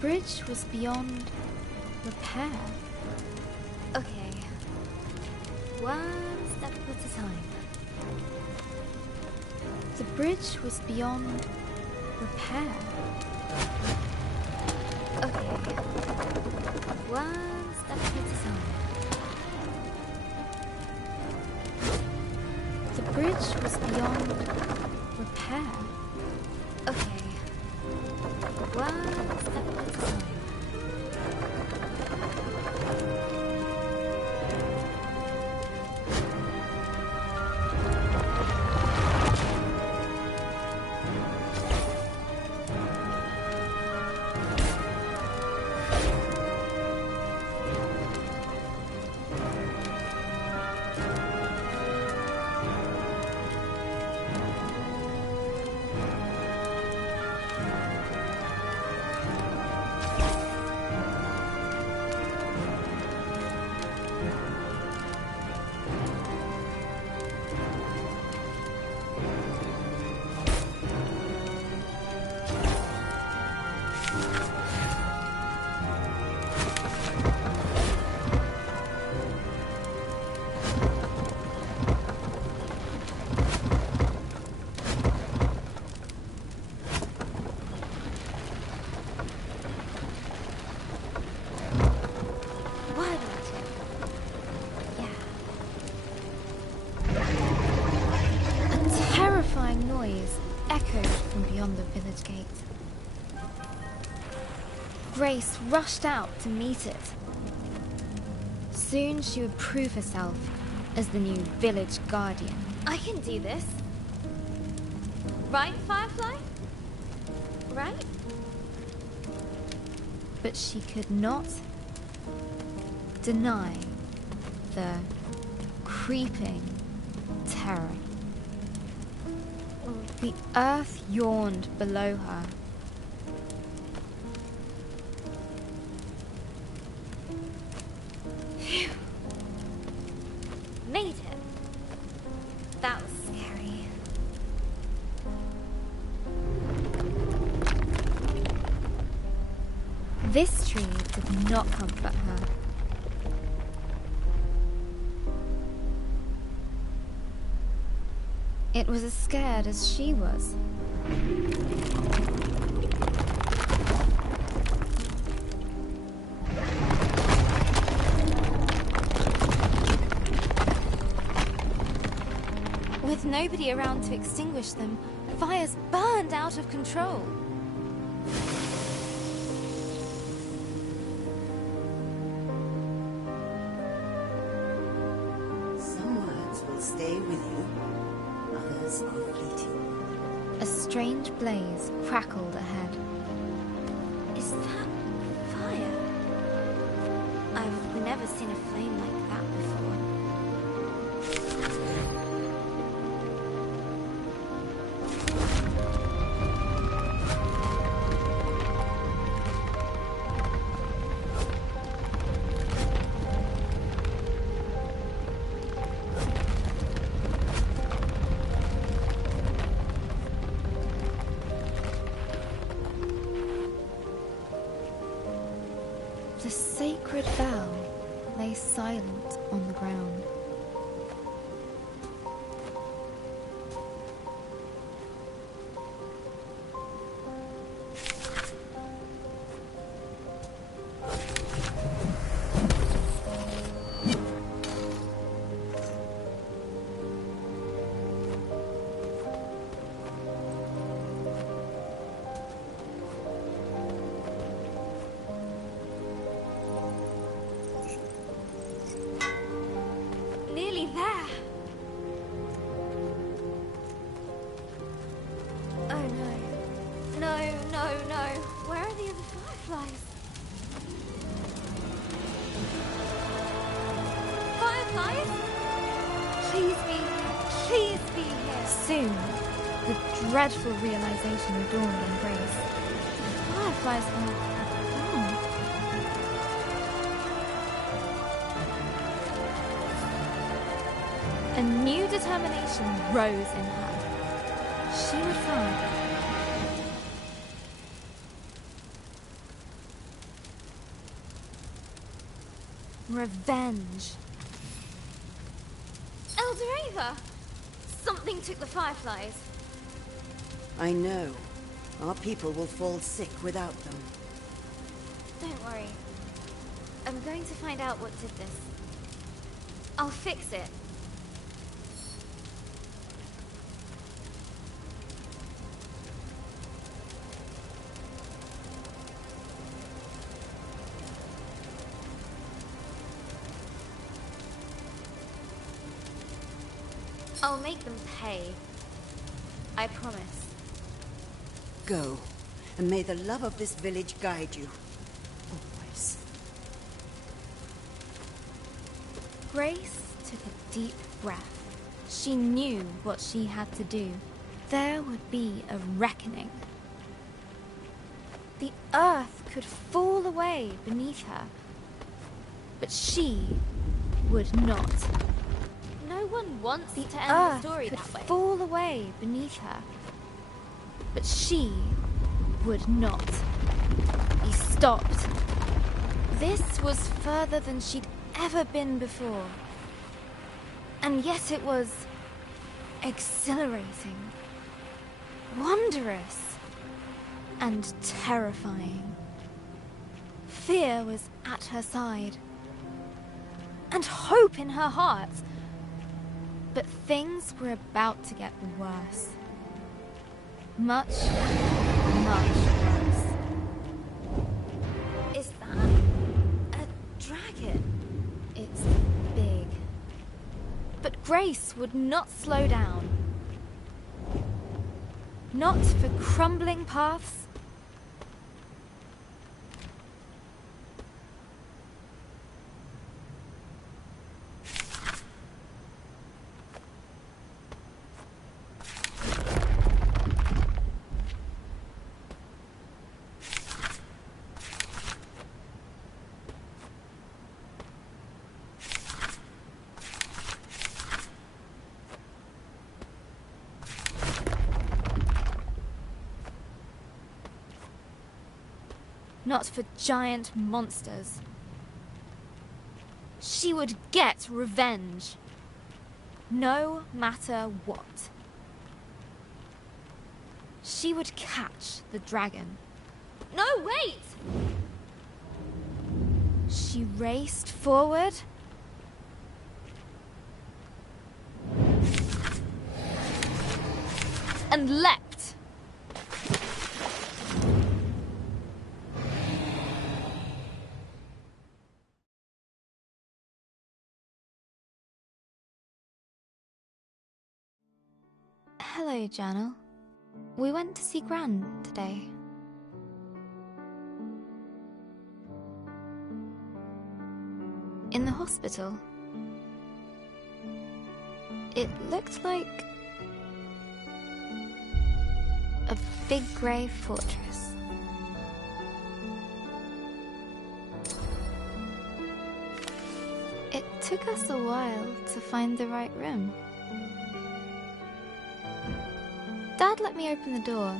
bridge was beyond repair. Okay. One step at a time. The bridge was beyond repair. Okay. One step at a time. The bridge was beyond repair. Okay. One step at a time. Noise echoed from beyond the village gate. Grace rushed out to meet it. Soon she would prove herself as the new village guardian. I can do this. Right, Firefly? Right? But she could not deny the creeping terror. The earth yawned below her. Phew. Made it. That was scary. This tree did not comfort her. It was as scared as she was. With nobody around to extinguish them, fires burned out of control. Some words will stay with you. Others are fleeting. A strange blaze crackled ahead. Is that fire? I've never seen a flame like that before. The sacred bell lay silent on the ground. Nearly there. Oh no. No, no, no. Where are the other fireflies? Fireflies? Please be here. Soon, the dreadful realization dawned on Grace. The fireflies were gone. A new determination rose in her. She would find. Revenge. Elderava! Something took the Fireflies. I know. Our people will fall sick without them. Don't worry. I'm going to find out what did this. I'll fix it. I'll make them pay. I promise. Go, and may the love of this village guide you. Always. Grace took a deep breath. She knew what she had to do. There would be a reckoning. The earth could fall away beneath her, but she would not. No one wants The to end earth the story could that way. fall away beneath her, but she would not. He stopped. This was further than she'd ever been before. And yet it was exhilarating, wondrous, and terrifying. Fear was at her side, and hope in her heart. But things were about to get worse. Much, much worse. Is that a dragon? It's big. But Grace would not slow down. Not for crumbling paths. Not for giant monsters. She would get revenge. No matter what. She would catch the dragon. No, wait! She raced forward. And leapt. Hello, Journal. We went to see Gran today. In the hospital. It looked like a big grey fortress. It took us a while to find the right room. Dad let me open the door.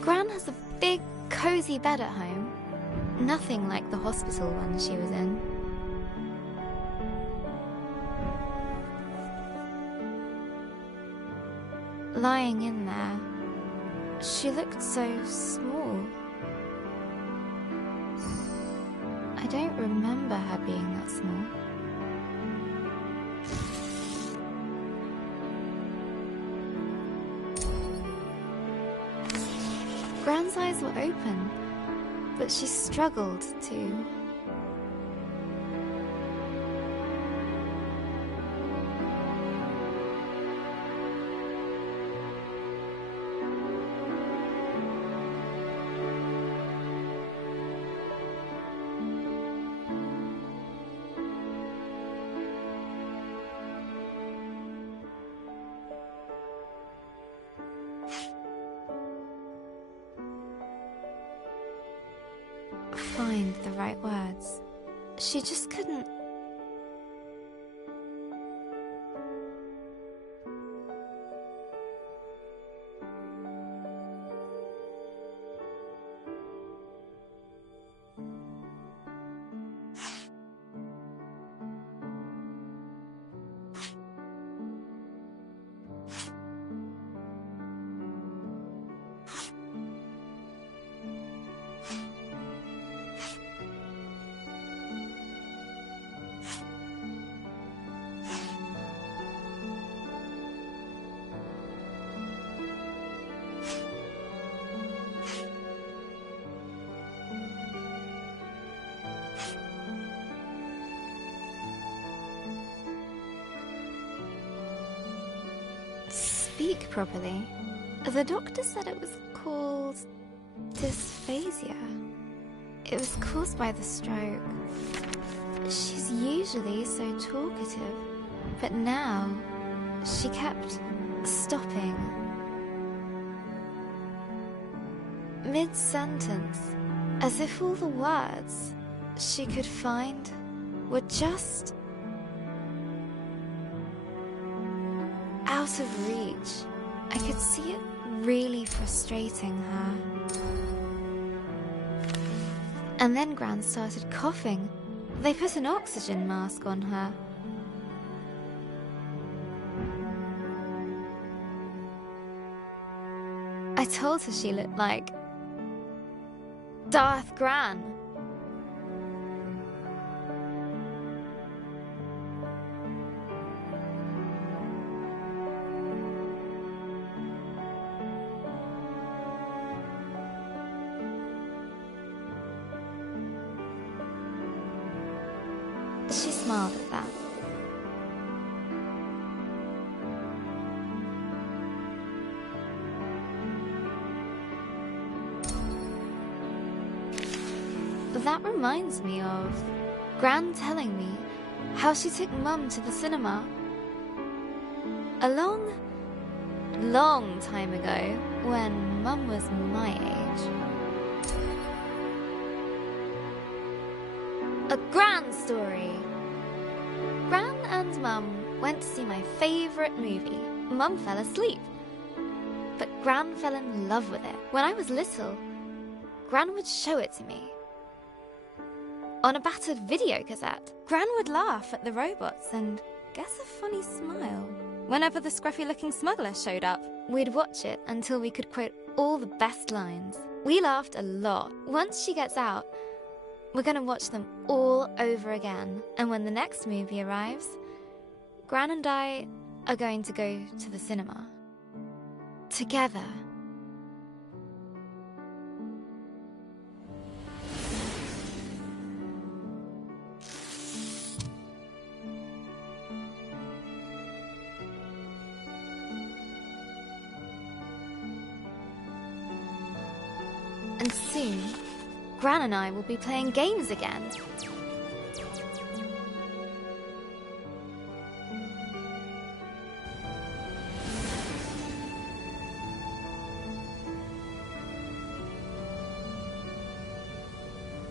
Gran has a big, cozy bed at home. Nothing like the hospital one she was in. Lying in there, she looked so small. I don't remember her being that small. Gran's eyes were open, but she struggled to. Find the right words. She just couldn't. Speak properly. The doctor said it was called dysphasia. It was caused by the stroke. She's usually so talkative, but now she kept stopping. Mid-sentence, as if all the words she could find were just out of reach. I could see it really frustrating her. And then Gran started coughing. They put an oxygen mask on her. I told her she looked like Darth Gran. She smiled at that. That reminds me of Gran telling me how she took Mum to the cinema a long, long time ago when Mum was my age. A Gran story. Gran and Mum went to see my favourite movie. Mum fell asleep, but Gran fell in love with it. When I was little, Gran would show it to me on a battered video cassette. Gran would laugh at the robots and guess a funny smile whenever the scruffy-looking smuggler showed up. We'd watch it until we could quote all the best lines. We laughed a lot. Once she gets out, we're gonna watch them all over again. And when the next movie arrives, Gran and I are going to go to the cinema. Together. And soon, Gran and I will be playing games again.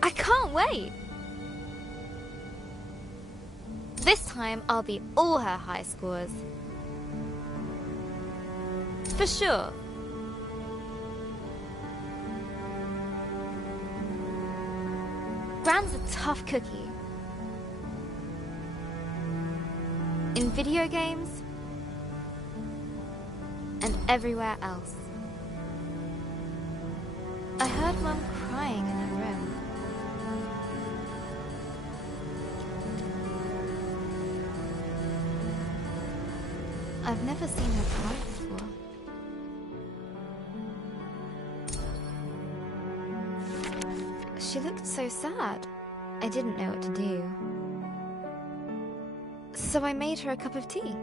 I can't wait! This time I'll beat all her high scores. For sure. Gran's a tough cookie. In video games and everywhere else. I heard Mum crying in her room. I've never seen her cry before. She looked so sad. I didn't know what to do. So I made her a cup of tea.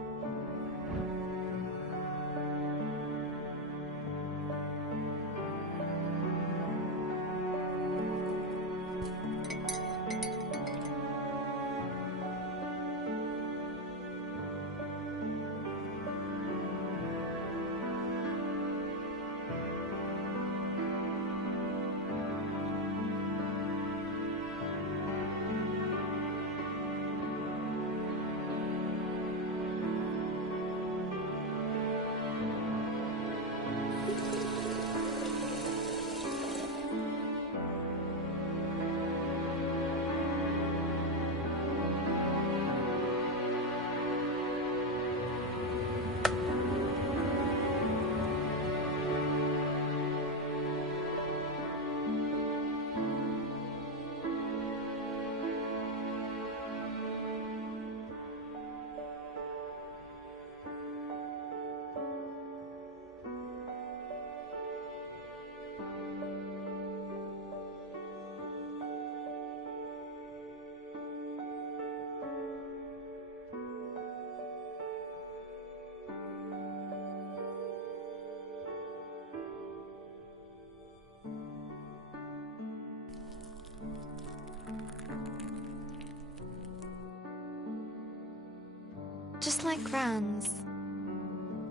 Just like Gran's,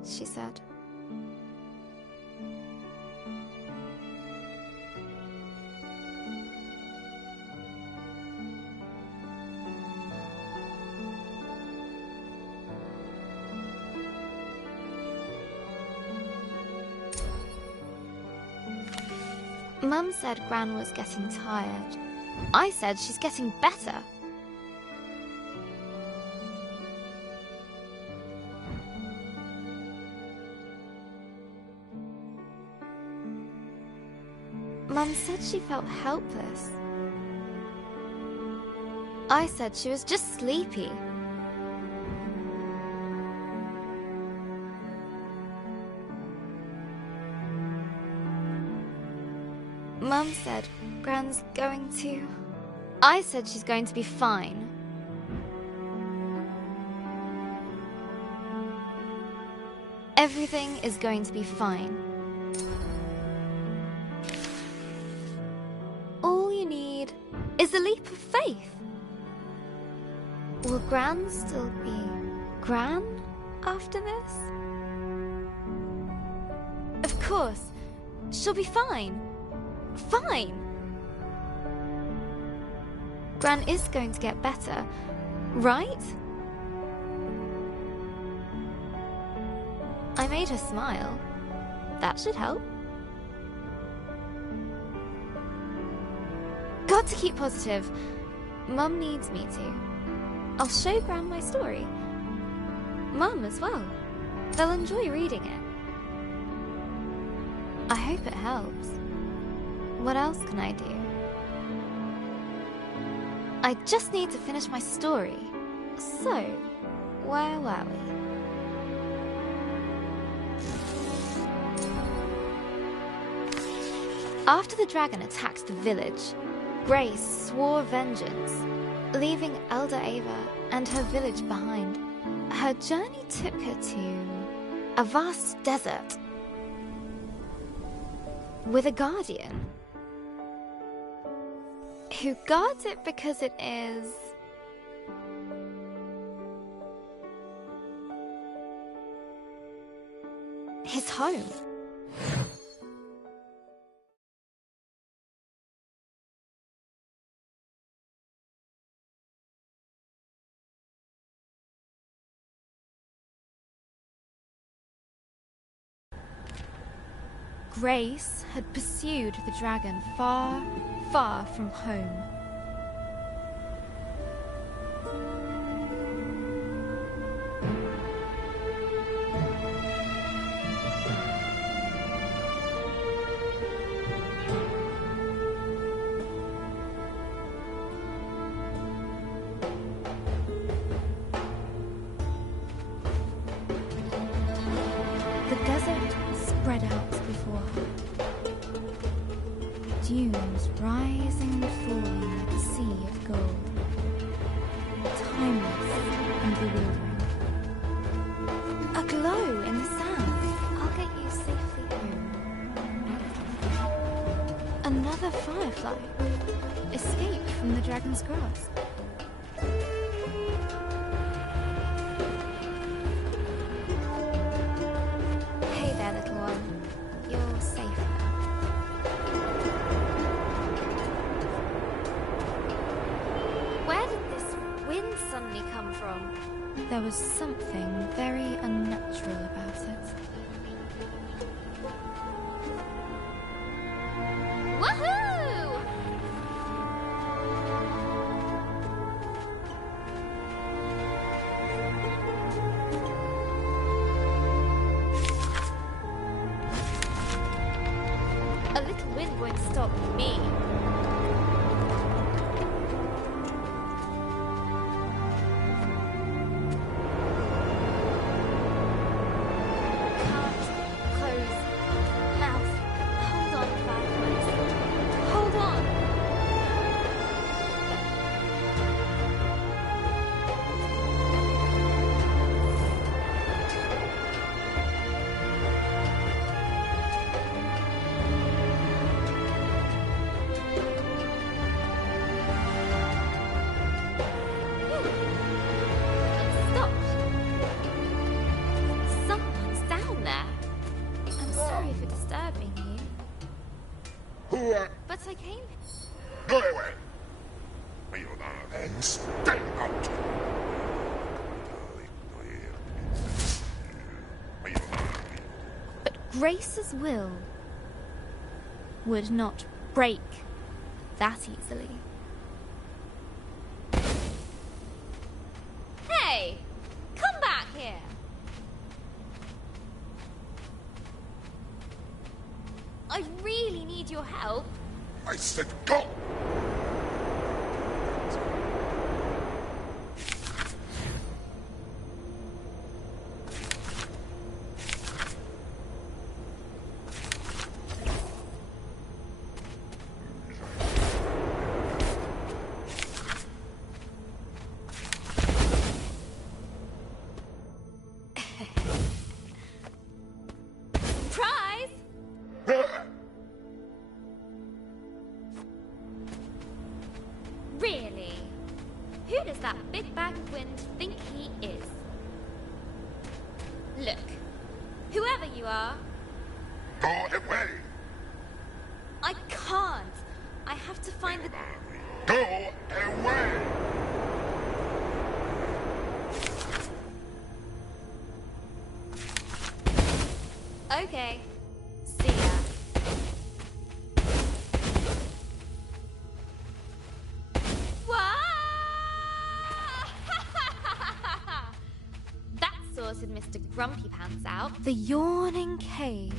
she said. Mum said Gran was getting tired. I said she's getting better. Mum said she felt helpless. I said she was just sleepy. Mum said Gran's going to... I said she's going to be fine. Everything is going to be fine. All you need is a leap of faith. Will Gran still be Gran after this? Of course, she'll be fine. Fine! Gran is going to get better, right? I made her smile. That should help. Got to keep positive. Mum needs me to. I'll show Gran my story. Mum as well. They'll enjoy reading it. I hope it helps. What else can I do? I just need to finish my story. So, where were we? After the dragon attacked the village, Grace swore vengeance, leaving Elder Ava and her village behind. Her journey took her to a vast desert with a guardian who guards it because it is his home. Grace had pursued the dragon far, far from home. The desert spread out before her. dunes rising and falling like a sea of gold, timeless and bewildering. A glow in the sand. I'll get you safely home. Another firefly, escaped from the dragon's grasp. Hey there, little one. You're safe now. Where did this wind suddenly come from? There was something very unnatural about it. Woohoo! A little wind won't stop me. Can't close mouth. Hold on, Fireflies. Hold on. It stopped. Someone's down there. I'm sorry for disturbing you, Who are... but I came. Go away! Feel that and stay out! But Grace's will would not break that easily. Hey! Come back here! I really need your help. I said go! Prize! Really? Who does that big bag of wind think he is? Look, whoever you are, Go away! I can't. I have to find the... Go away! Okay. See ya. That sorted Mr. Grumpy Pants out. The yawning cave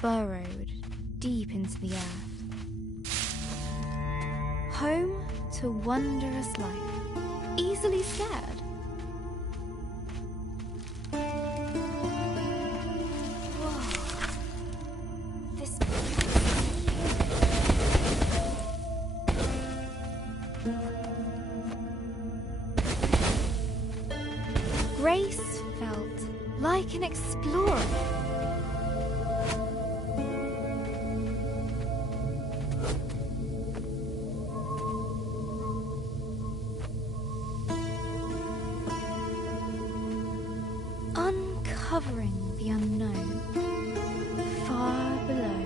burrowed deep into the earth. Home to wondrous life, easily scared. This... Grace felt like an explorer. Uncovering the unknown, far below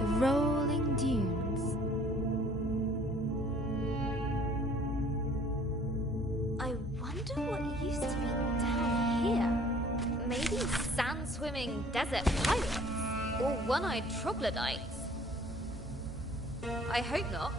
the rolling dunes. I wonder what used to be down here. Maybe sand-swimming desert pirates? Or one-eyed troglodytes? I hope not.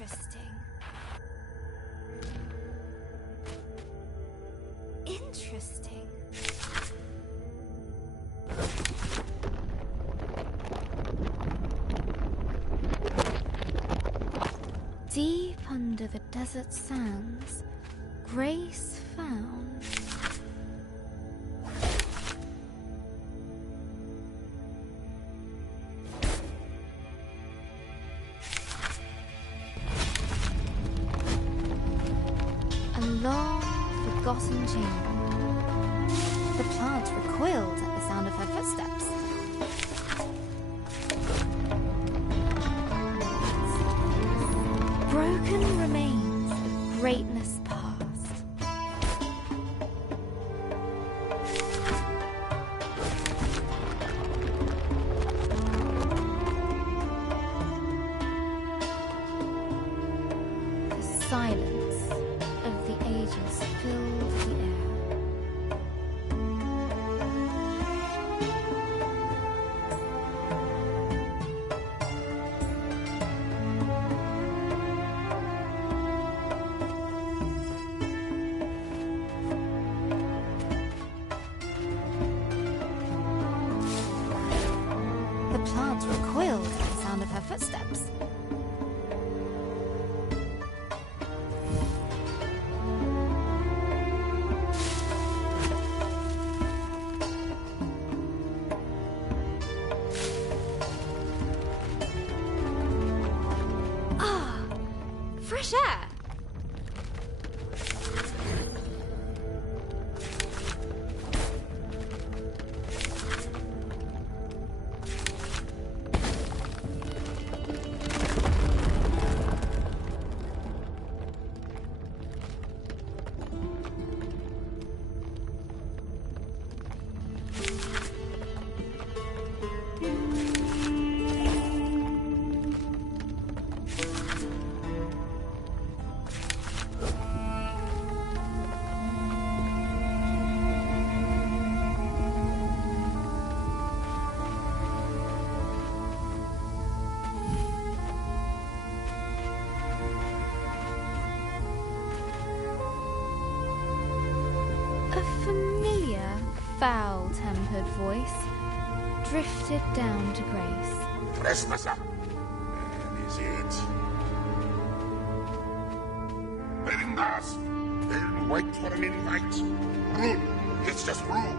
Interesting. Deep under the desert sands, Grace found a long, forgotten chamber. The plant recoiled at the sound of her footsteps. Broken remains of greatness past. The silence of the ages filled the air. The plant recoiled at the sound of her footsteps. Ah, fresh air. A familiar, foul-tempered voice drifted down to Grace. Fresnasa. That is it. Beringas. They'll wait for an invite. Rude. It's just rude.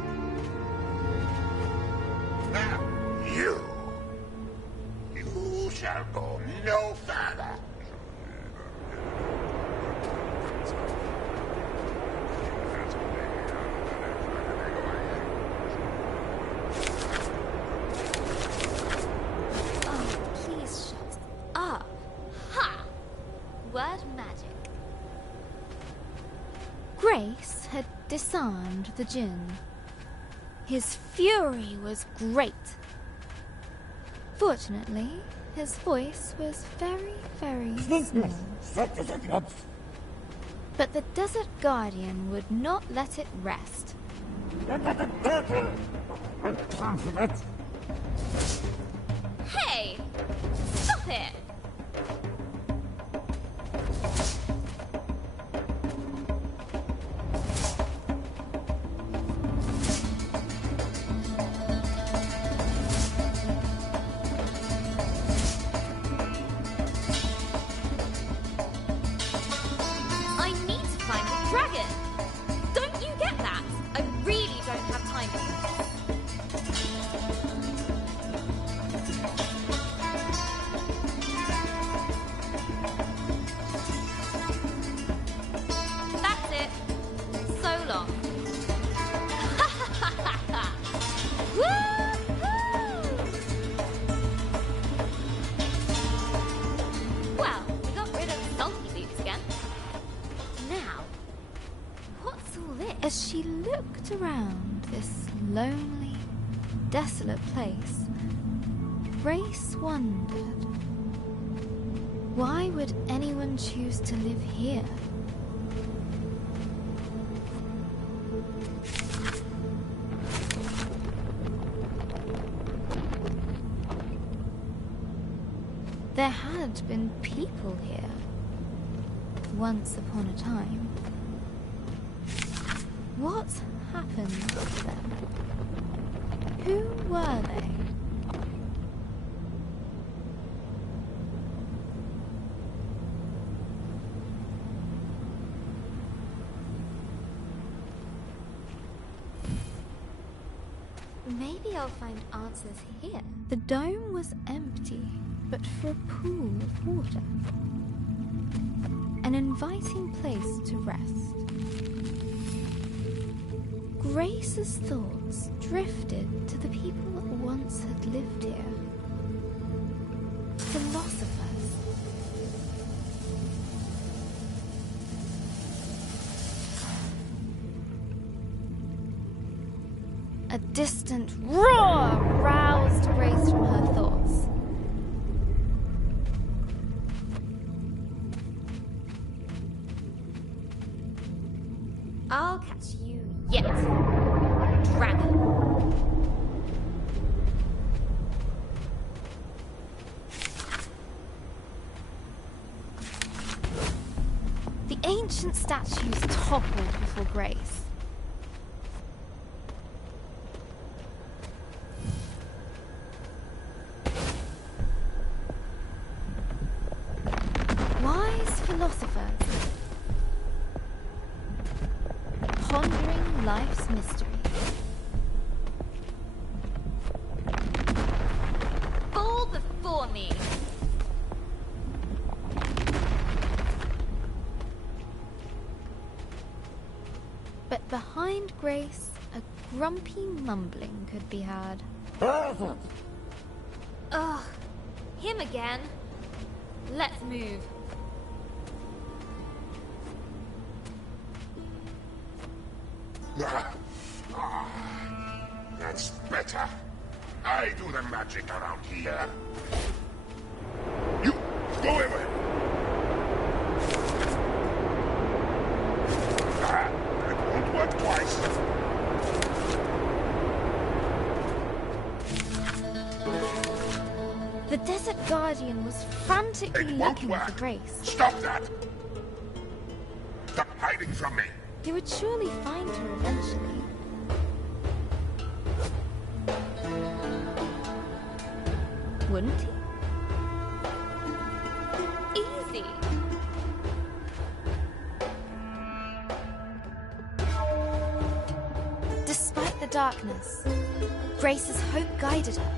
Now, you. You shall go no further. Oh, please shut up. Ha! Word magic. Grace had disarmed the djinn. His fury was great. Fortunately, his voice was very, very small. But the Desert Guardian would not let it rest. Hey! Stop it! I need to find the dragon! Don't you get that? I really don't have time for this. That's it. So long. Woo-hoo! Well, we got rid of Salty Boots again. Now, what's all this? As she looked around this lonely, desolate place, Grace wondered, why would anyone choose to live here? There had been people here. once upon a time. What happened to them? Who were they? Maybe I'll find answers here. The dome was empty, but for a pool of water. An inviting place to rest. Grace's thoughts drifted to the people that once had lived here. Philosophers. A distant roar roused Grace from her thoughts. I'll catch you yet, dragon. The ancient statues toppled before Grace. Wise philosophers, pondering life's mysteries. Fall before me. But behind Grace, a grumpy mumbling could be heard. Ugh, him again. Let's move. That's better. I do the magic around here. You, go away. It won't work twice. The Desert Guardian was frantically It won't looking work. for Grace. Stop that! Stop hiding from me. He would surely find her eventually. Wouldn't he? Easy. Despite the darkness, Grace's hope guided her.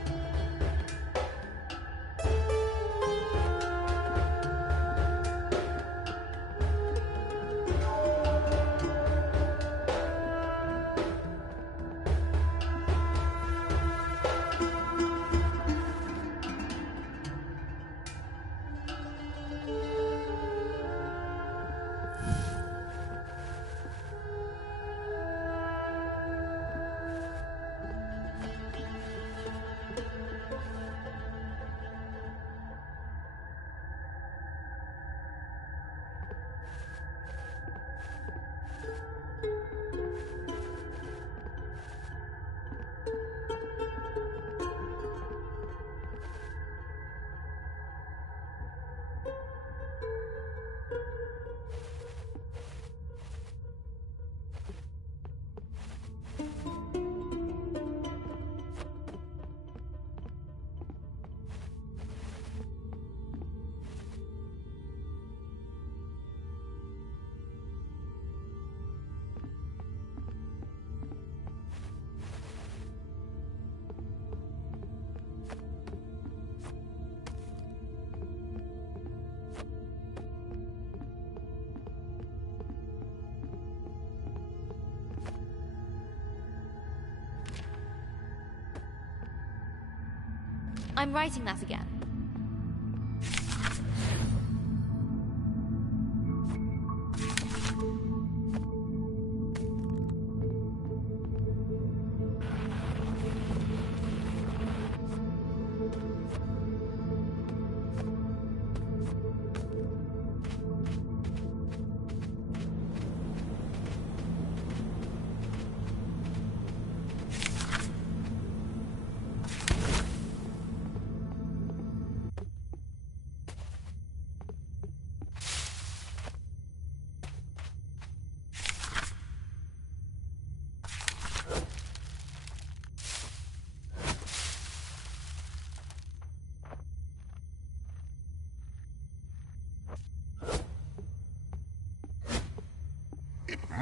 I'm writing that again.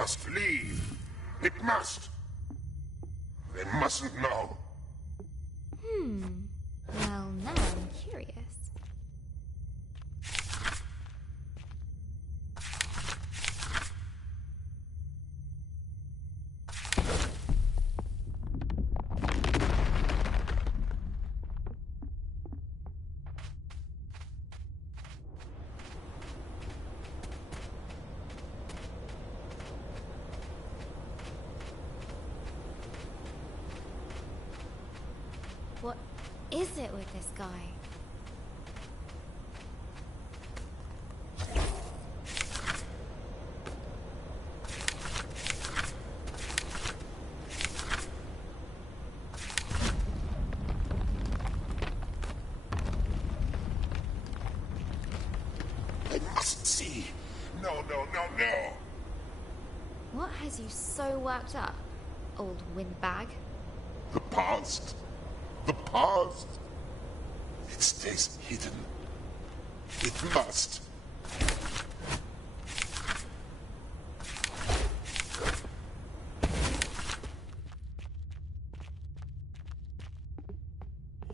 must flee. It must. They mustn't know. Well, now I'm curious. What is it with this guy? They mustn't see. No, no, no, no. What has you so worked up, old windbag? The past. The past. It stays hidden. It must.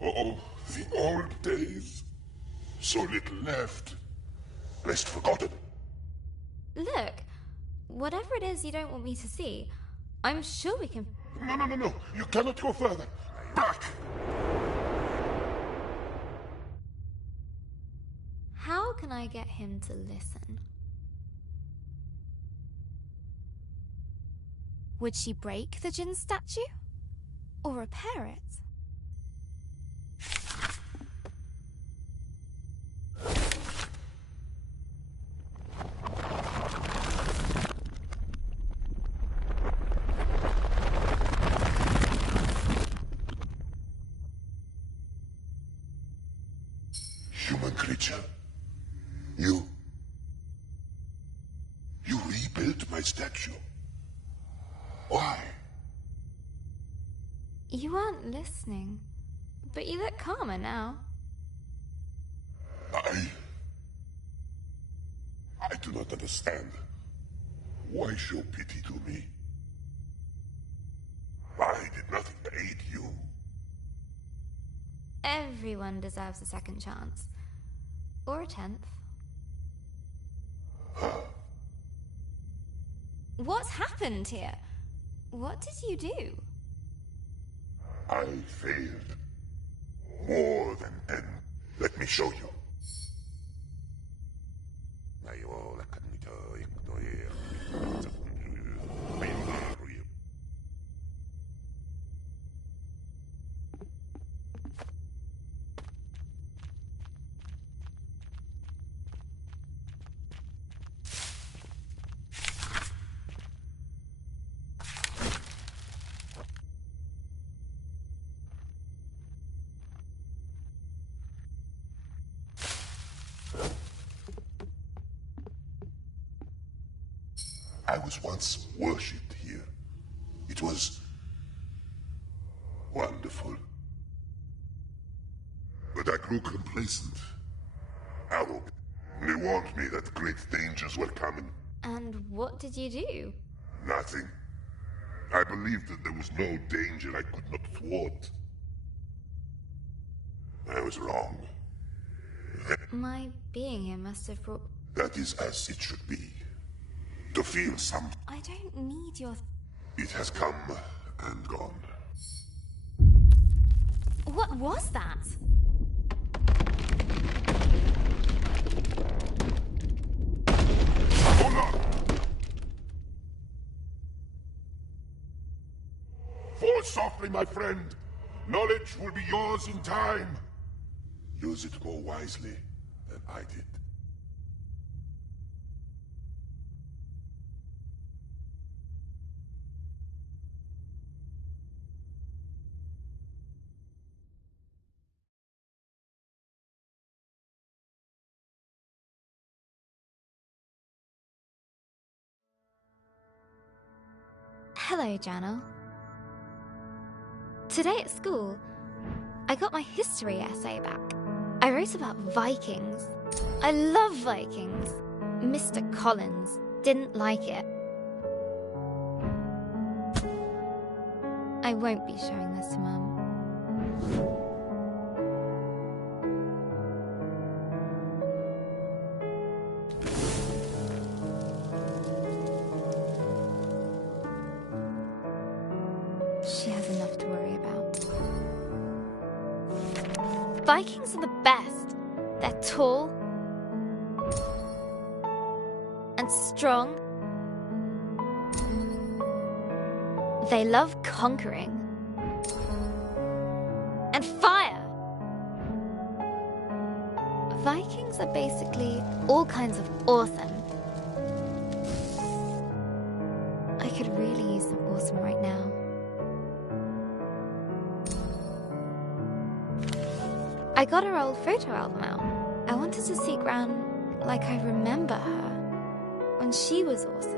Oh, the old days. So little left. Rest forgotten. Look, whatever it is you don't want me to see, I'm sure we can... No, no, no, no. You cannot go further. Back. How can I get him to listen? Would she break the Jinn statue? Or repair it? Human creature. You rebuilt my statue. Why? You weren't listening, but you look calmer now. I do not understand. Why show pity to me? I did nothing to aid you. Everyone deserves a second chance. Or a 10th. What's happened here? What did you do? I failed. More than 10. Let me show you. I was once worshipped here. It was wonderful. But I grew complacent, arrogant. They warned me that great dangers were coming. And what did you do? Nothing. I believed that there was no danger I could not thwart. I was wrong. My being here must have brought... That is as it should be. To feel some... I don't need your... It has come and gone. What was that? Hold on! Fall softly, my friend. Knowledge will be yours in time. Use it more wisely than I did. Hello, Janelle. Today at school, I got my history essay back. I wrote about Vikings. I love Vikings. Mr. Collins didn't like it. I won't be showing this to Mum. She has enough to worry about. Vikings are the best. They're tall and strong. They love conquering and fire. Vikings are basically all kinds of awesome. I could really use some awesome right now. I got her old photo album out. I wanted to see Gran like I remember her when she was awesome.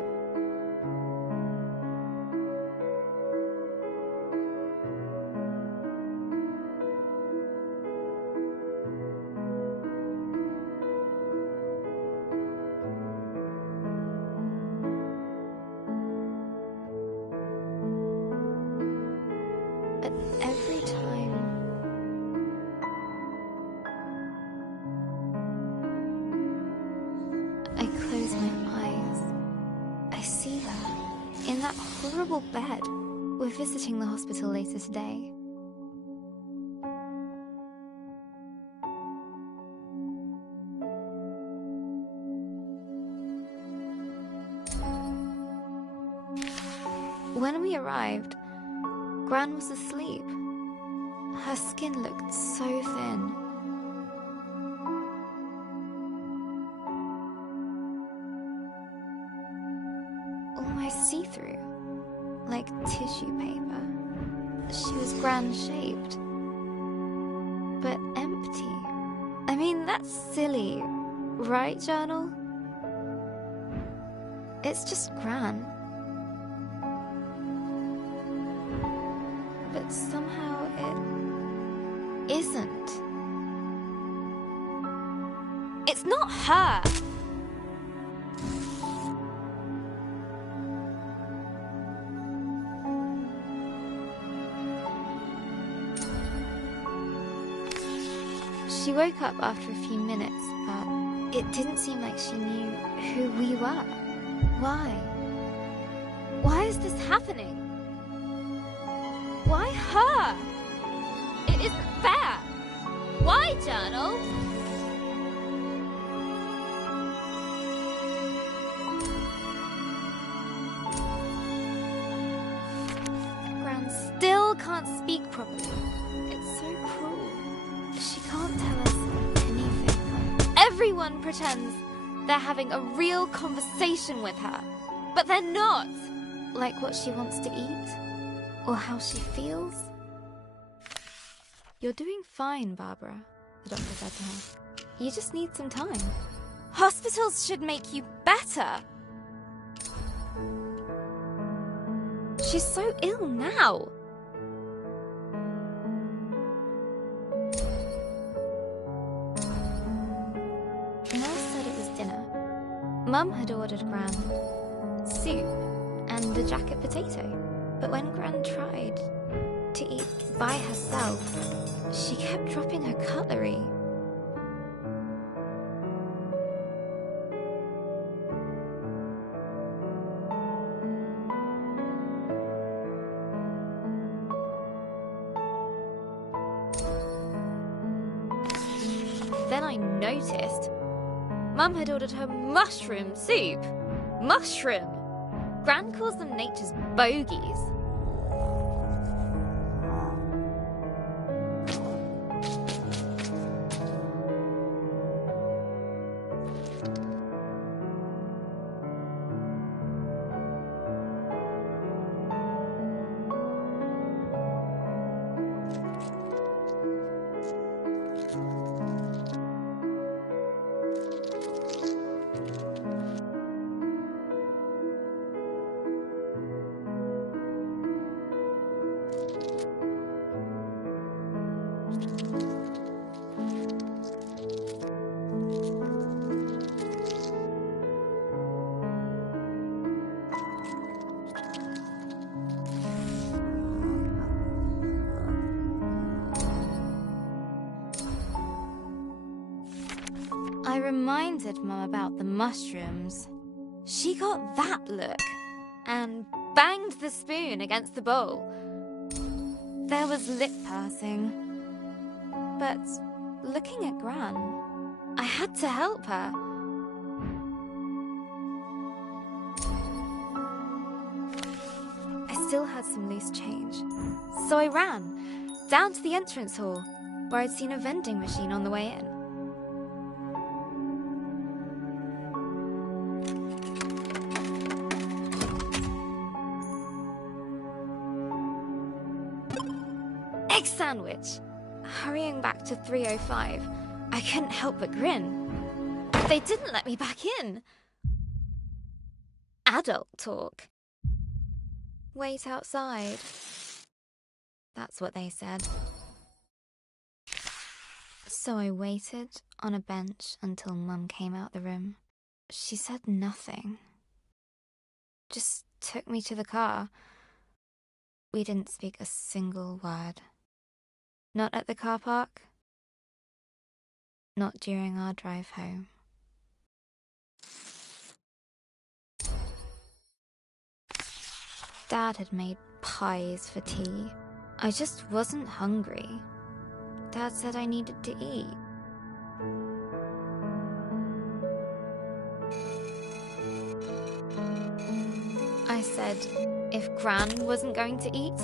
But every time I close my eyes, I see her in that horrible bed. We're visiting the hospital later today. When we arrived, Gran was asleep. Her skin looked so thin. Almost see-through, like tissue paper. She was Gran-shaped, but empty. I mean, that's silly, right, Journal? It's just Gran. But somehow it isn't. It's not her. She woke up after a few minutes, but it didn't seem like she knew who we were. Why? Why is this happening? Why her? It isn't fair. Why, Journal? Gran still can't speak properly. It's so cruel. She can't tell us anything. Everyone pretends they're having a real conversation with her, but they're not. Like what she wants to eat? Or how she feels? You're doing fine, Barbara, the doctor said to her. You just need some time. Hospitals should make you better. She's so ill now. Nurse said it was dinner. Mum had ordered Gran soup and a jacket potato. But when Gran tried to eat by herself, she kept dropping her cutlery. Then I noticed Mum had ordered her mushroom soup. Mushroom! Gran calls them nature's bogies. reminded Mum about the mushrooms. She got that look And banged the spoon against the bowl. There was lip pursing. But looking at Gran, I had to help her. I still had some loose change. So I ran down to the entrance hall, where I'd seen a vending machine on the way in. Egg sandwich! Hurrying back to 305, I couldn't help but grin. They didn't let me back in. Adult talk. Wait outside. That's what they said. So I waited on a bench until Mum came out the room. She said nothing. Just took me to the car. We didn't speak a single word. Not at the car park. Not during our drive home. Dad had made pies for tea. I just wasn't hungry. Dad said I needed to eat. I said if Gran wasn't going to eat.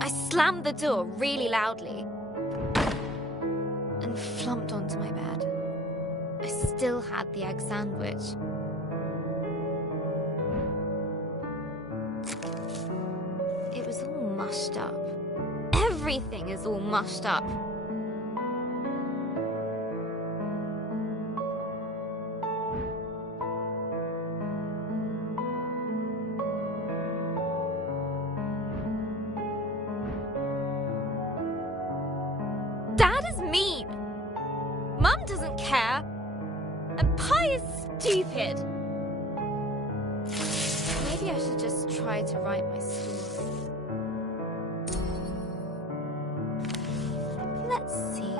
I slammed the door really loudly. And flumped onto my bed. I still had the egg sandwich. It was all mushed up. Everything is all mushed up. Dad is mean. Mum doesn't care. And pie is stupid. Maybe I should just try to write my story. Let's see.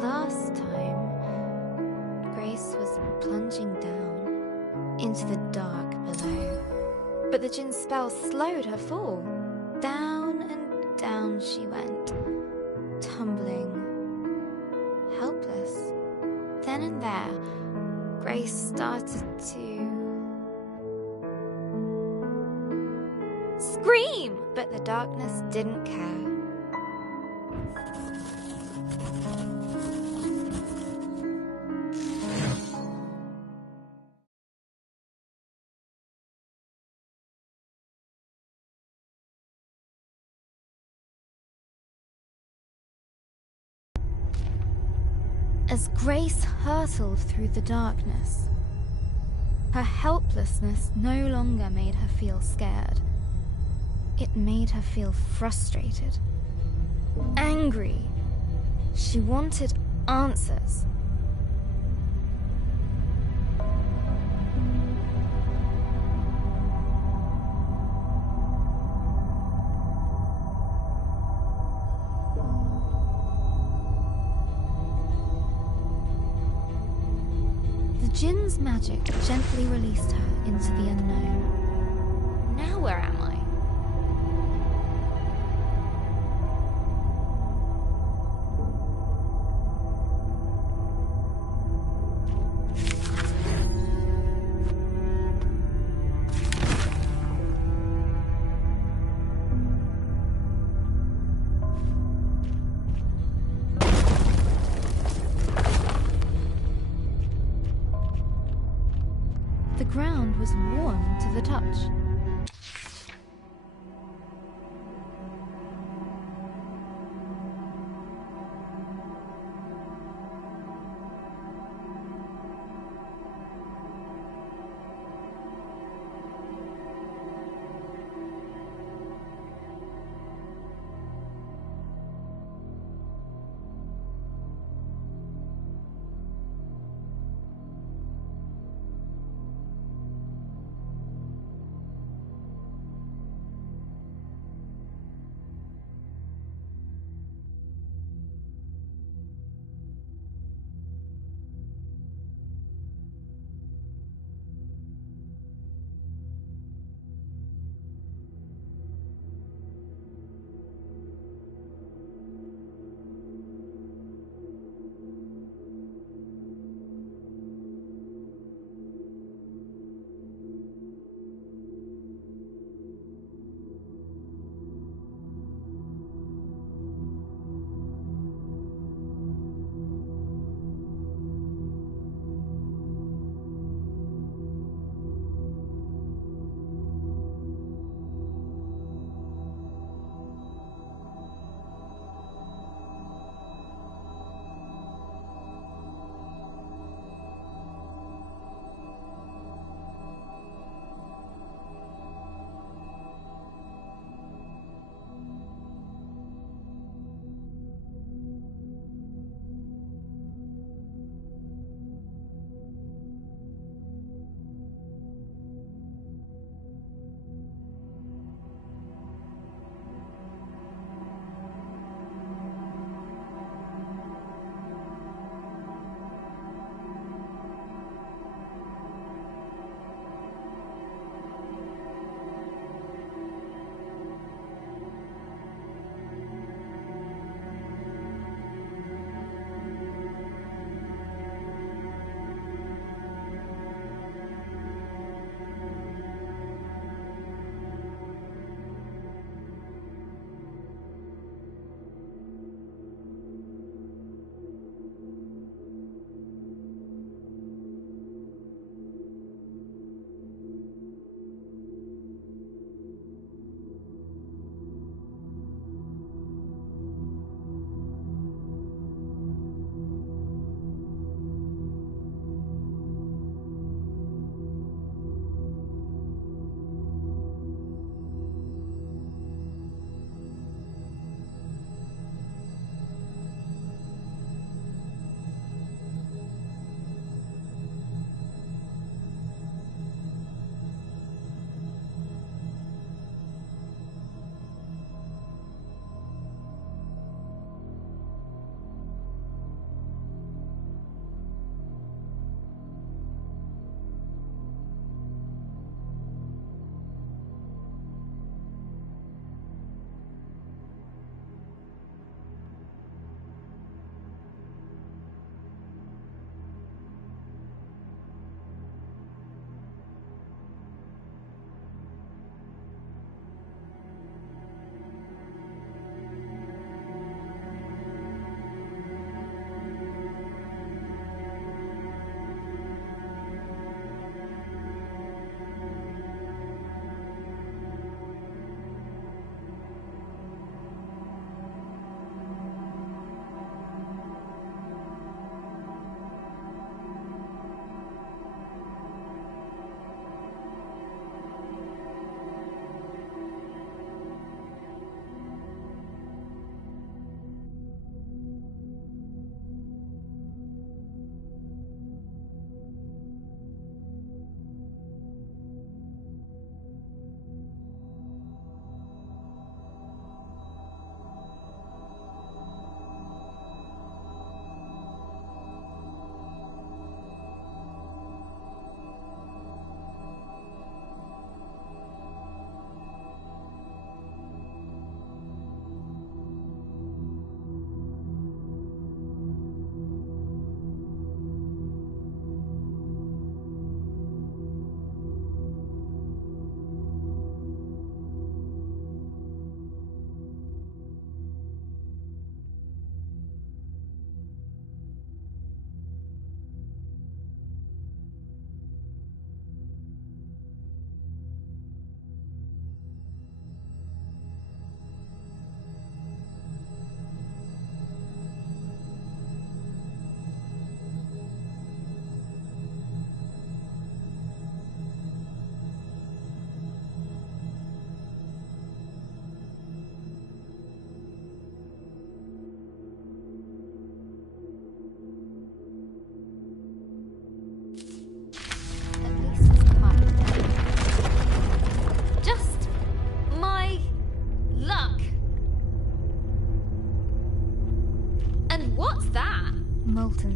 Last time, Grace was plunging down into the dark below. But the djinn spell slowed her fall. Down and down she went, tumbling, helpless. Then and there, Grace started to Scream! but the darkness didn't care. As Grace hurtled through the darkness, her helplessness no longer made her feel scared. It made her feel frustrated, angry. She wanted answers. The djinn's magic gently released her into the unknown. Now where am I? The ground was warm to the touch.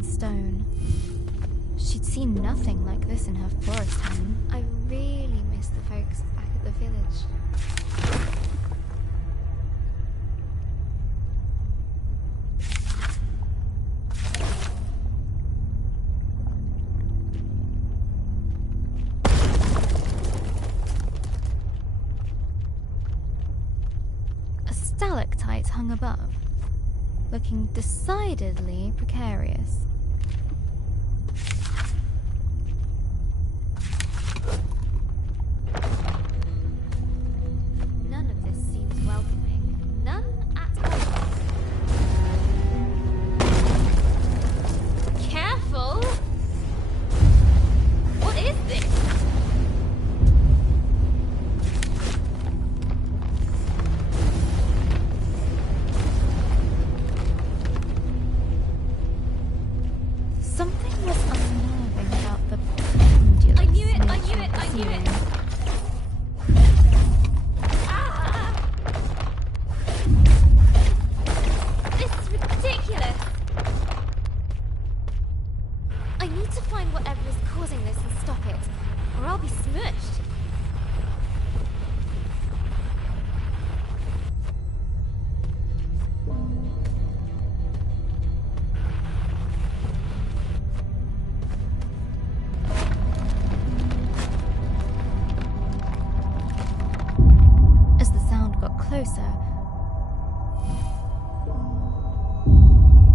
in stone. She'd seen nothing like this in her forest home. I really miss the folks back at the village. A stalactite hung above, looking decidedly precarious. None of this seems welcoming. None at all. Careful! What is this? Something was unnerving about the pendulous I knew it, I nature knew it, of the I knew it. ceiling. Ah! This is ridiculous! I need to find whatever is causing this and stop it, or I'll be smushed. As the sound got closer,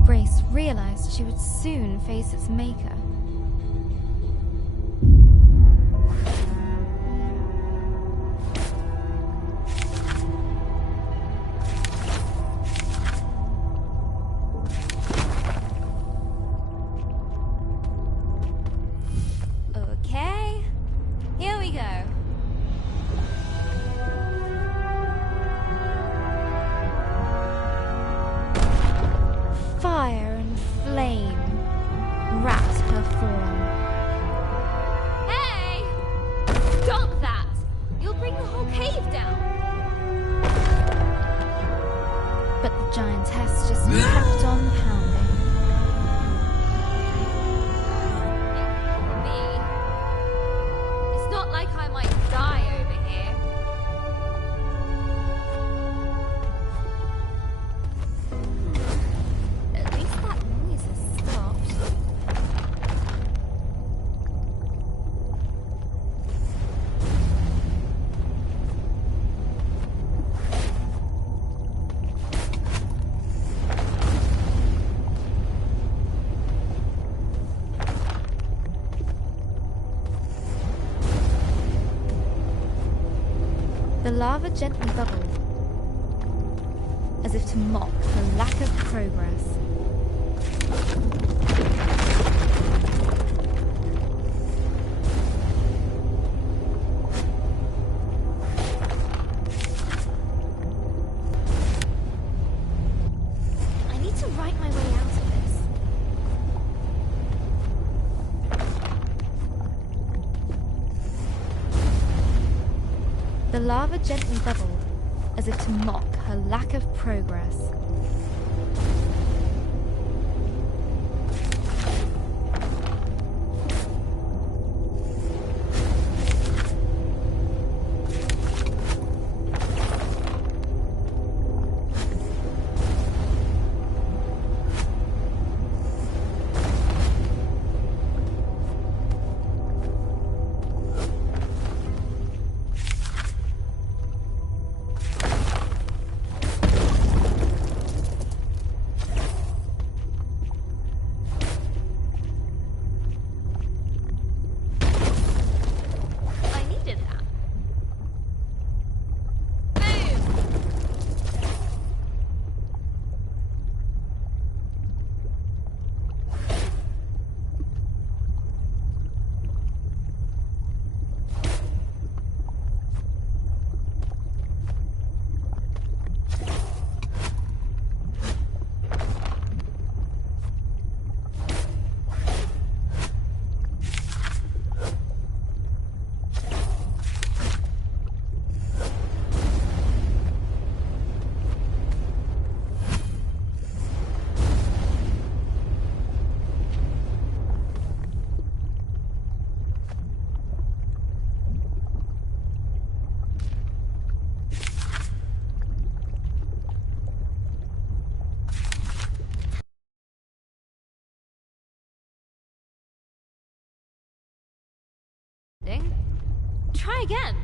Grace realized she would soon face its maker. Okay, here we go. Fire and flame wrapped her form. Hey! Stop that! You'll bring the whole cave down. But the giantess just kept on pounding. Me? It's not like I might die over here. At least that noise has stopped. The lava gently bubbled, as if to mock her lack of progress. I need to write my way out of this. The lava gently bubbled, as if to mock her lack of progress. again.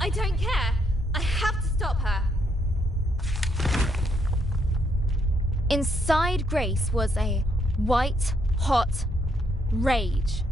I don't care. I have to stop her. Inside Grace was a white-hot rage.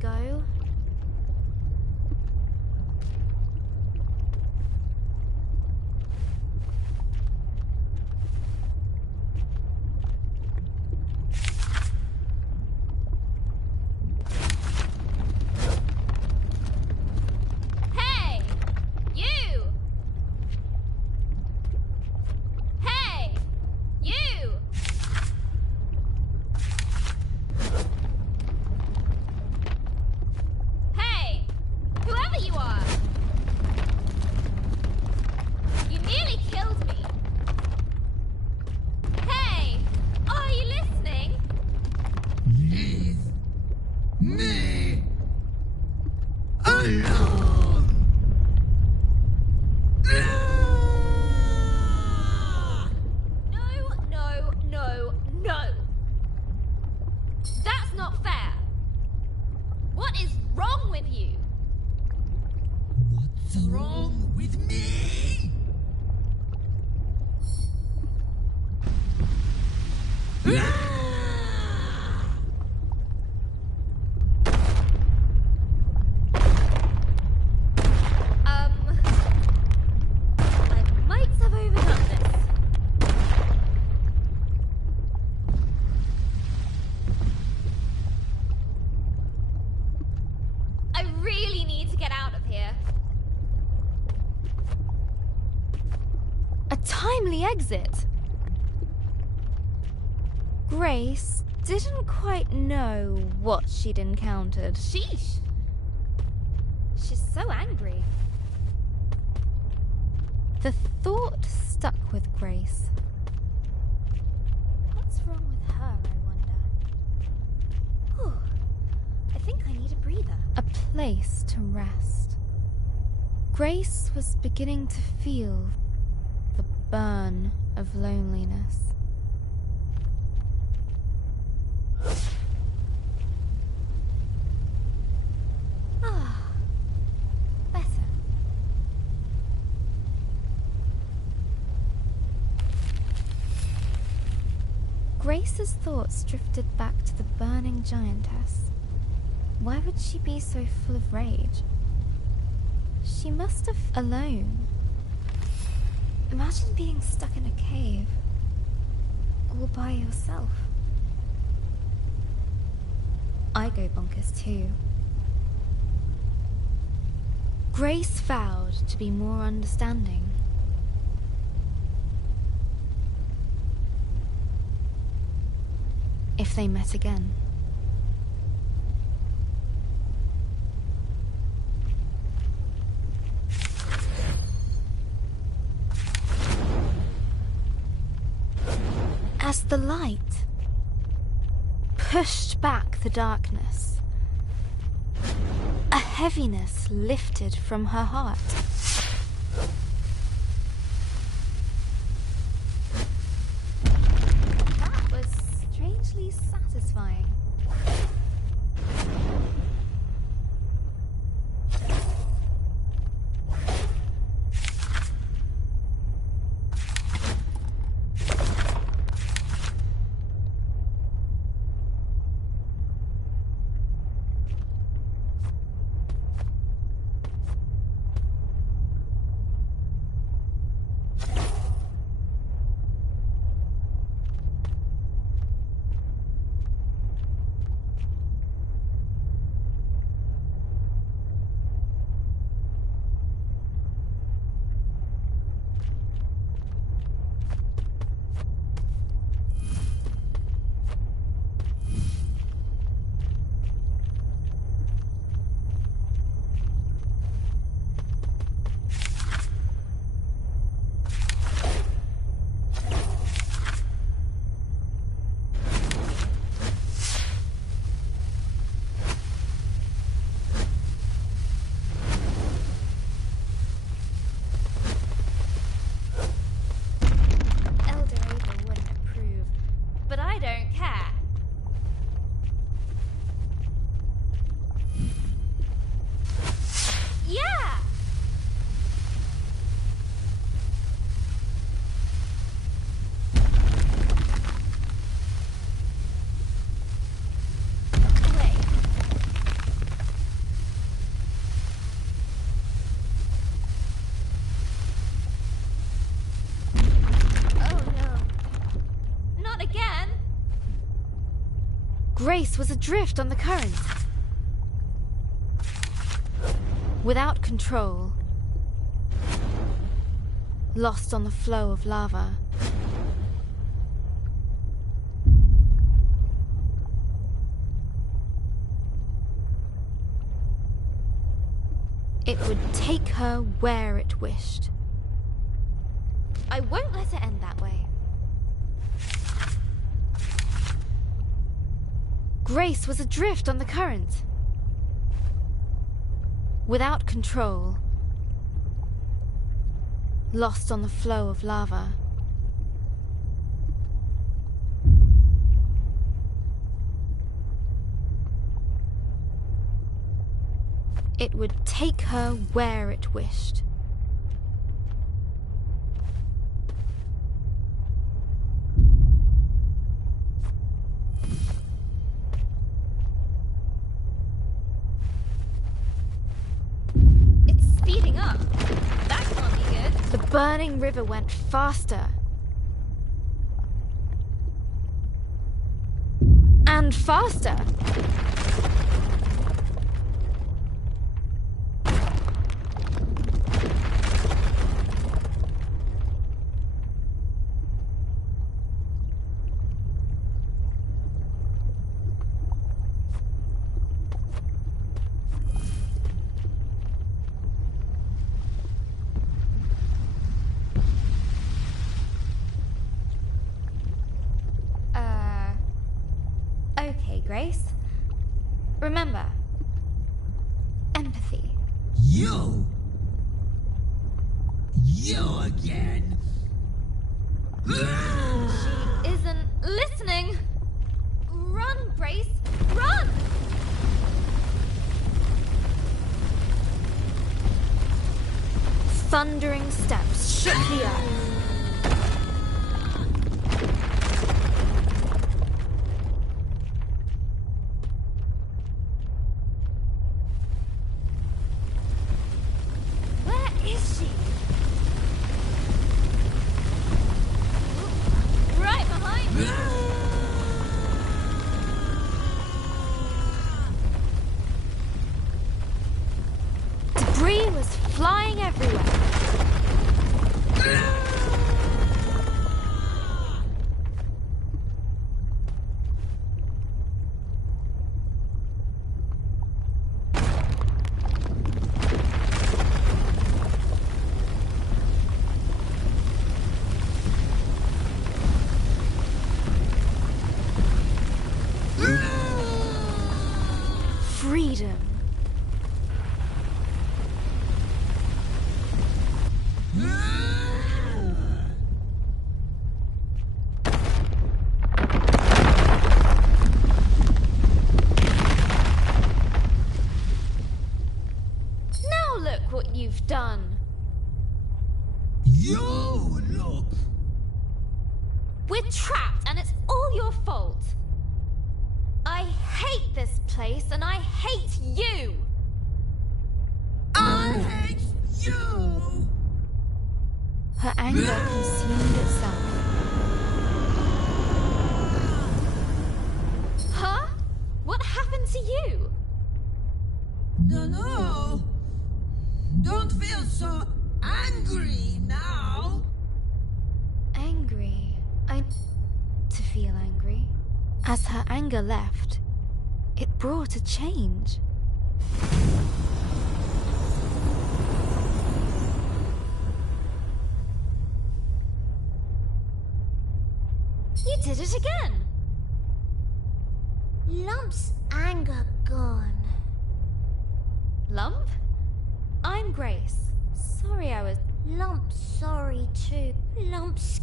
Go. Hey! You! Hey! You! Hey! Whoever you are! You nearly killed me! Hey! Are you listening? Leave me alone! No, no, no, no! That's not fair! What is wrong with you? What's wrong with me? I might have overdone this. I really need to get out of here. A timely exit. Grace didn't quite know what she'd encountered. Sheesh. She's so angry. The thought stuck with Grace. What's wrong with her, I wonder? Whew. I think I need a breather. A place to rest. Grace was beginning to feel the burn of loneliness. Ah, better. Grace's thoughts drifted back to the burning giantess. Why would she be so full of rage? She must have alone. Imagine being stuck in a cave. by yourself. I go bonkers too. Grace vowed to be more understanding. If they met again. As the light pushed back the darkness, a heaviness lifted from her heart. That was strangely satisfying. Grace was adrift on the current. Without control. Lost on the flow of lava. It would take her where it wished. I won't let it end that way. Grace was adrift on the current. Without control. Lost on the flow of lava. It would take her where it wished. The burning river went faster. And faster. Grace, remember, empathy. You again. She isn't listening. Run, Grace, run! Thundering steps shook the earth. Right behind me! freedom. Now look what you've done. You look. We're trapped and it's all your fault. I hate this place and I hate you. I hate you. Her anger consumed itself. Huh? What happened to you? No. Don't feel so angry now. Angry. I'm to feel angry. As her anger left, it brought a change. You did it again. Lump's anger gone. Lump? I'm Grace. Sorry I was... Lump's sorry too. Lump's...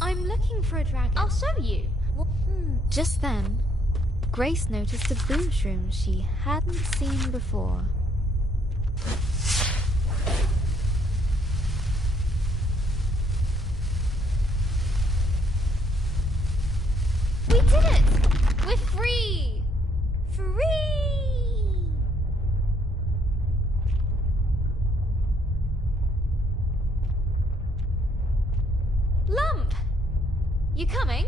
I'm looking for a dragon. I'll show you. Just then, Grace noticed a boomshroom she hadn't seen before. We did it! We're free! Free! Lump! You coming?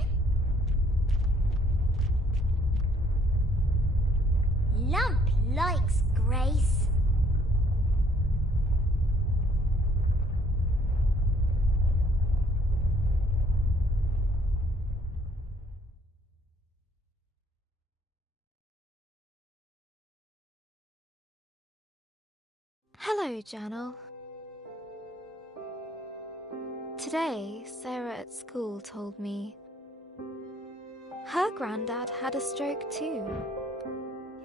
Lump likes Grace. Hello, Journal. Today, Sarah at school told me her granddad had a stroke too.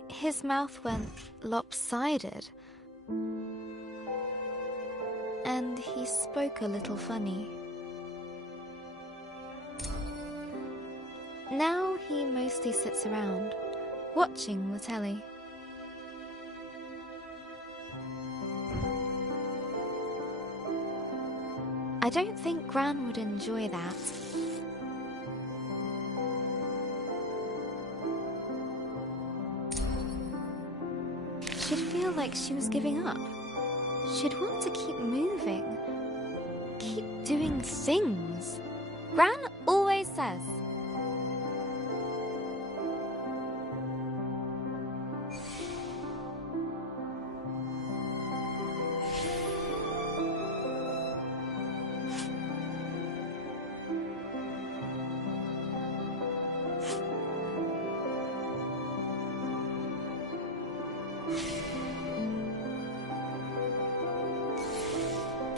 His mouth went lopsided, and he spoke a little funny. Now he mostly sits around, watching the telly. I don't think Gran would enjoy that. She'd feel like she was giving up. She'd want to keep moving, keep doing things. Gran always says.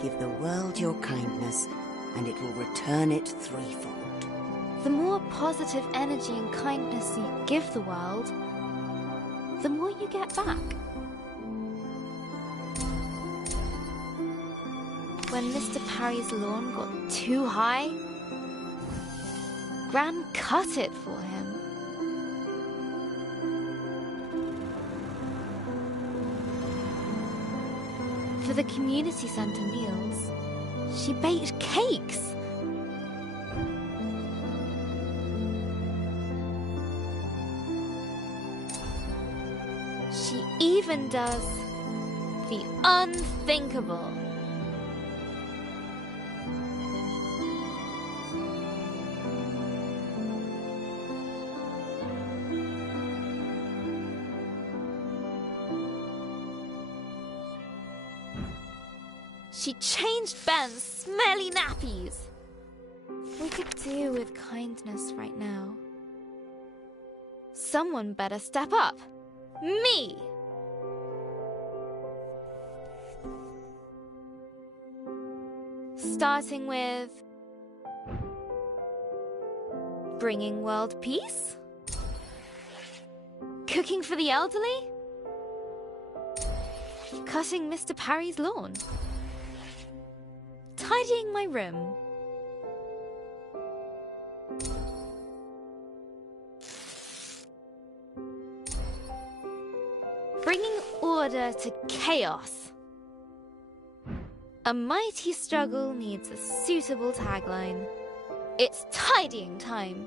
Give the world your kindness, and it will return it threefold. The more positive energy and kindness you give the world, the more you get back. When Mr. Parry's lawn got too high, Gran cut it for him. For the community centre meals, she baked cakes. She even does the unthinkable. She changed Ben's smelly nappies. We could do with kindness right now. someone better step up. Me! Starting with bringing world peace? Cooking for the elderly? Cutting Mr. Parry's lawn? Tidying my room? Bringing order to chaos? A mighty struggle needs a suitable tagline. It's tidying time.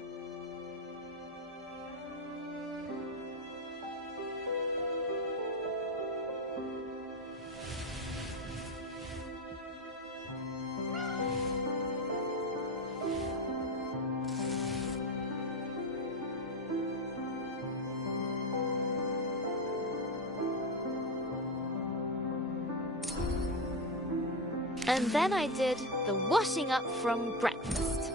And then I did the washing up from breakfast.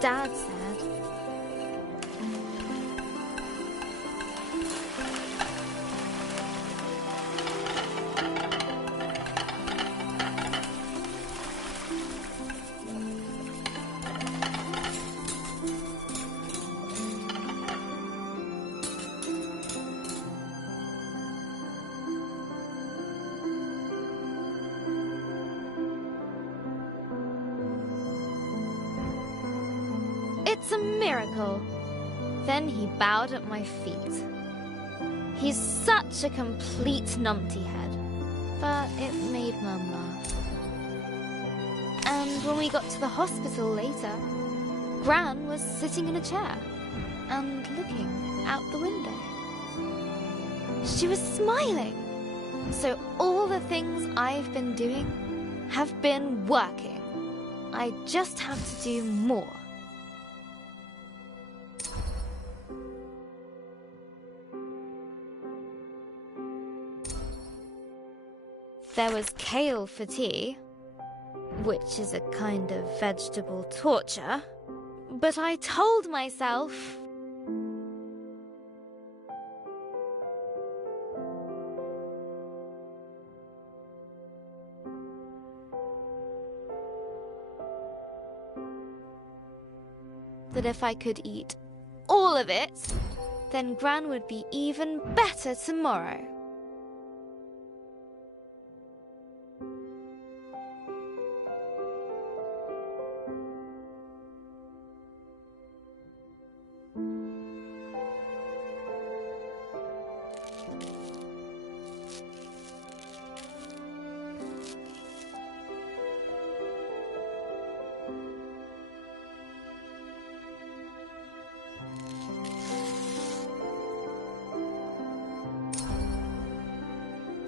Dad said, "It's a miracle." Then he bowed at my feet. He's such a complete numpty head, but it made Mum laugh. And when we got to the hospital later, Gran was sitting in a chair and looking out the window. She was smiling. So all the things I've been doing have been working. I just have to do more. There was kale for tea, which is a kind of vegetable torture, but I told myself that if I could eat all of it, then Gran would be even better tomorrow.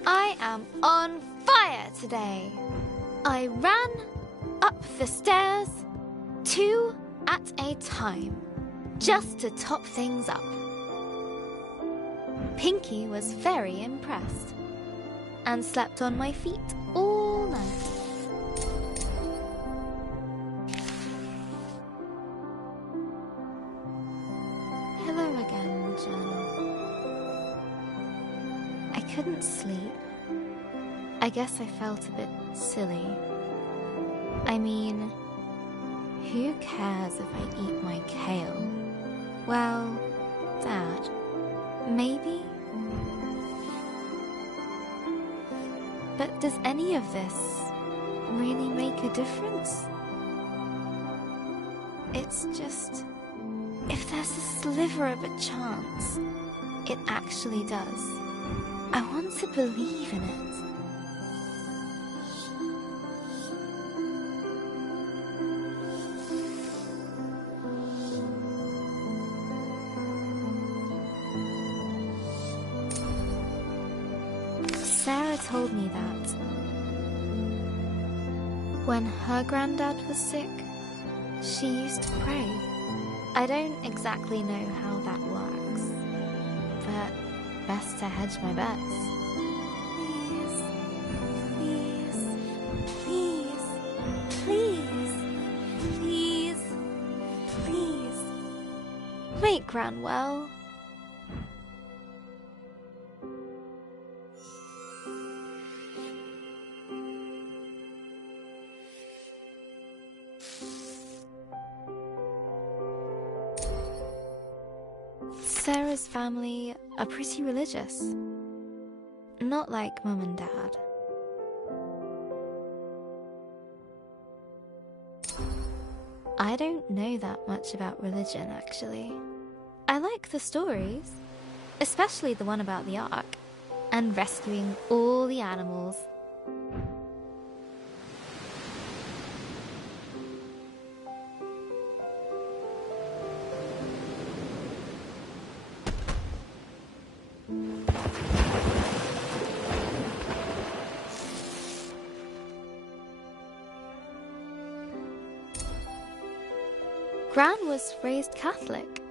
I am on fire today. I ran up the stairs 2 at a time, just to top things up. Pinky was very impressed and slept on my feet all night. Hello again, Journal. I couldn't sleep. I guess I felt a bit silly. I mean, who cares if I eat my kale? Well, Dad, maybe? But does any of this really make a difference? It's just, if there's a sliver of a chance, it actually does. I want to believe in it. told me that when her granddad was sick, she used to pray. I don't exactly know how that works, but best to hedge my bets. Please, please, please, please, please, please. Make Gran well. Sarah's family are pretty religious. Not like Mum and Dad. I don't know that much about religion, actually. I like the stories, especially the one about the Ark, and rescuing all the animals. Gran was raised Catholic,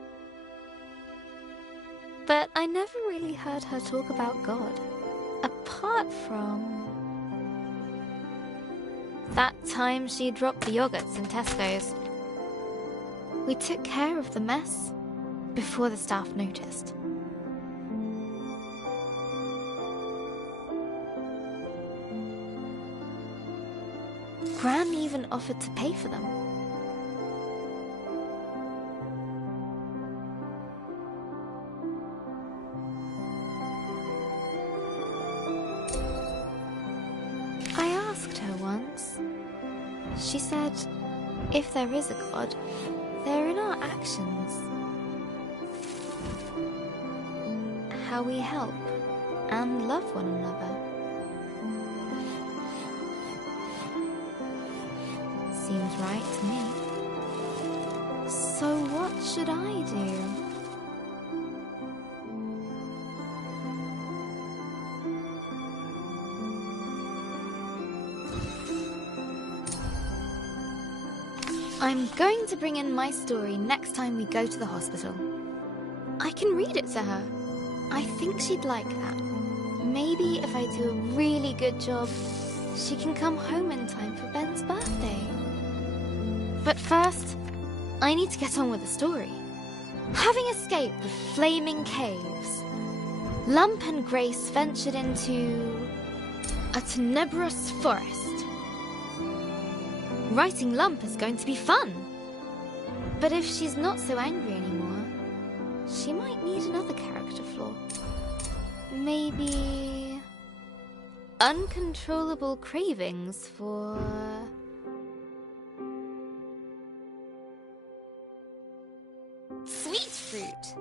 but I never really heard her talk about God, apart from that time she dropped the yogurts in Tesco's. We took care of the mess before the staff noticed. Gran even offered to pay for them. I asked her once. She said, if there is a God, they're in our actions. How we help and love one another. Seems right to me. So what should I do? I'm going to bring in my story next time we go to the hospital. I can read it to her. I think she'd like that. Maybe if I do a really good job, she can come home in time for Ben's birthday. But first, I need to get on with the story. Having escaped the flaming caves, Lump and Grace ventured into a tenebrous forest. Writing Lump is going to be fun. But if she's not so angry anymore, she might need another character flaw. Maybe uncontrollable cravings for sweet fruit.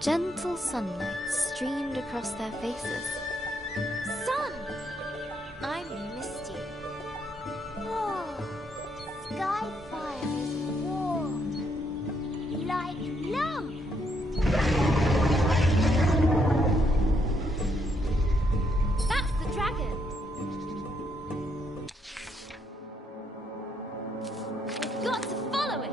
Gentle sunlight streamed across their faces. Sun! I missed you. Oh, Skyfire is warm. Like Lump. That's the dragon. We've got to follow it.